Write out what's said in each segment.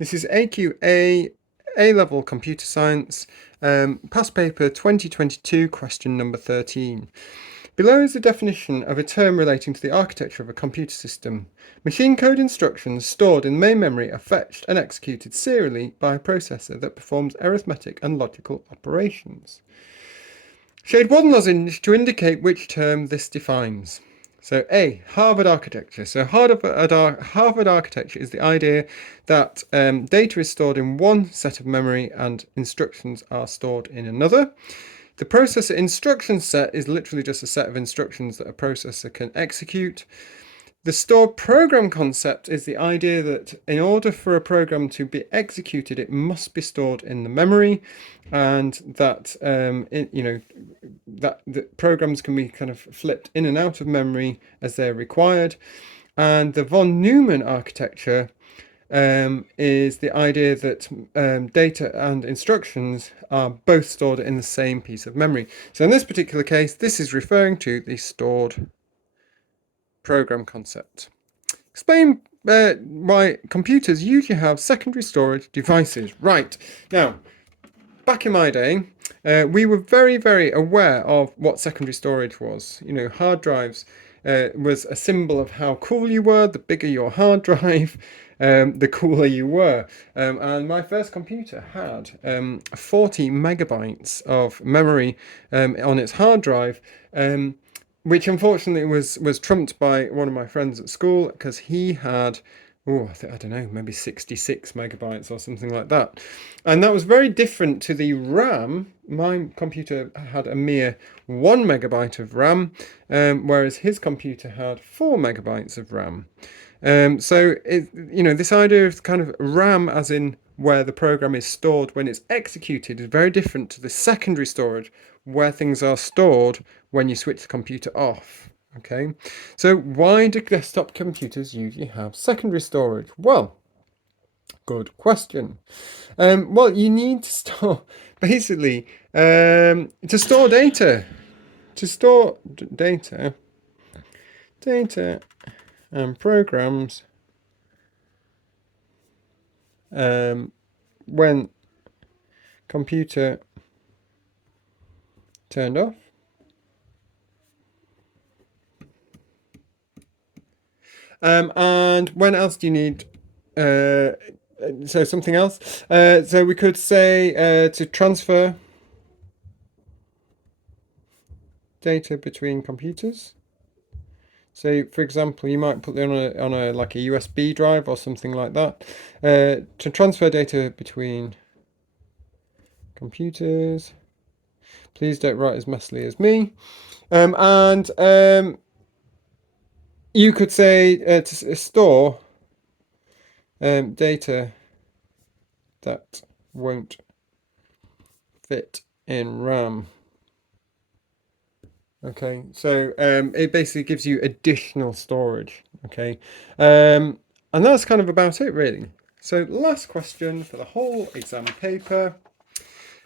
This is AQA A-Level Computer Science, past paper 2022, question number 13. Below is the definition of a term relating to the architecture of a computer system. Machine code instructions stored in main memory are fetched and executed serially by a processor that performs arithmetic and logical operations. Shade one lozenge to indicate which term this defines. So A, Harvard architecture. So Harvard architecture is the idea that data is stored in one set of memory and instructions are stored in another. The processor instruction set is literally just a set of instructions that a processor can execute. The stored program concept is the idea that in order for a program to be executed, it must be stored in the memory, and that that programs can be kind of flipped in and out of memory as they're required. And the von Neumann architecture is the idea that data and instructions are both stored in the same piece of memory. So in this particular case, this is referring to the stored program concept. Explain why computers usually have secondary storage devices. Right, now, back in my day, we were very, very aware of what secondary storage was. You know, hard drives was a symbol of how cool you were. The bigger your hard drive, the cooler you were. And my first computer had 40 megabytes of memory on its hard drive. Which unfortunately was trumped by one of my friends at school because he had, I don't know, maybe 66 megabytes or something like that. And that was very different to the RAM. My computer had a mere 1 megabyte of RAM, whereas his computer had 4 megabytes of RAM. So, this idea of kind of RAM as in where the program is stored when it's executed is very different to the secondary storage where things are stored when you switch the computer off. Okay, so why do desktop computers usually have secondary storage? Well, good question. Well, you need to store, basically, to store data. To store data and programs when computer turned off. And when else do you need? So something else. So we could say to transfer data between computers. So, for example, you might put them on a like a USB drive or something like that. To transfer data between computers. Please don't write as messily as me. And you could say to store data that won't fit in RAM. Okay, so it basically gives you additional storage. Okay, and that's kind of about it, really. So, last question for the whole exam paper.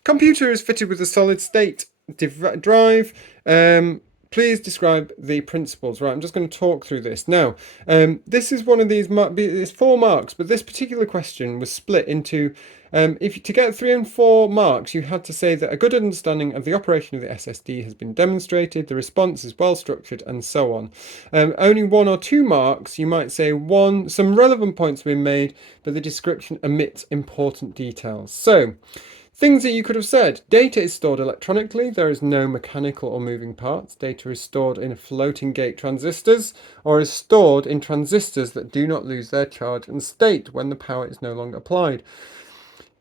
Computer is fitted with a solid state drive. Please describe the principles. Right, I'm just going to talk through this. Now, this is one of these, it's 4 marks, but this particular question was split into, to get 3 and 4 marks, you had to say that a good understanding of the operation of the SSD has been demonstrated, the response is well structured, and so on. Only 1 or 2 marks, you might say some relevant points have been made, but the description omits important details. So, things that you could have said. Data is stored electronically. There is no mechanical or moving parts. Data is stored in floating gate transistors or is stored in transistors that do not lose their charge and state when the power is no longer applied.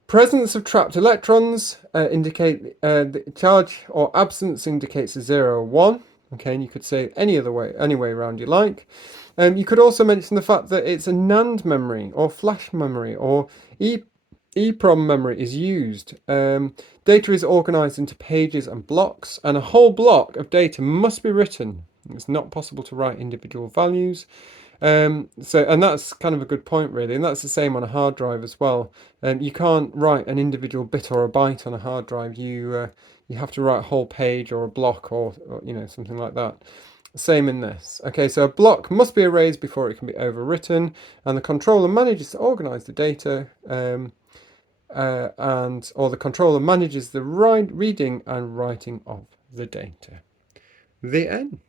Presence of trapped electrons indicate the charge or absence indicates a 0 or 1. Okay, and you could say any way around you like. You could also mention the fact that it's a NAND memory or flash memory or EEPROM memory is used. Data is organized into pages and blocks, and a whole block of data must be written. It's not possible to write individual values. And that's kind of a good point, really, and that's the same on a hard drive as well. You can't write an individual bit or a byte on a hard drive. You have to write a whole page or a block or something like that. Same in this. Okay, so a block must be erased before it can be overwritten, and the controller manages to organize the data, or the controller manages the reading and writing of the data. The end.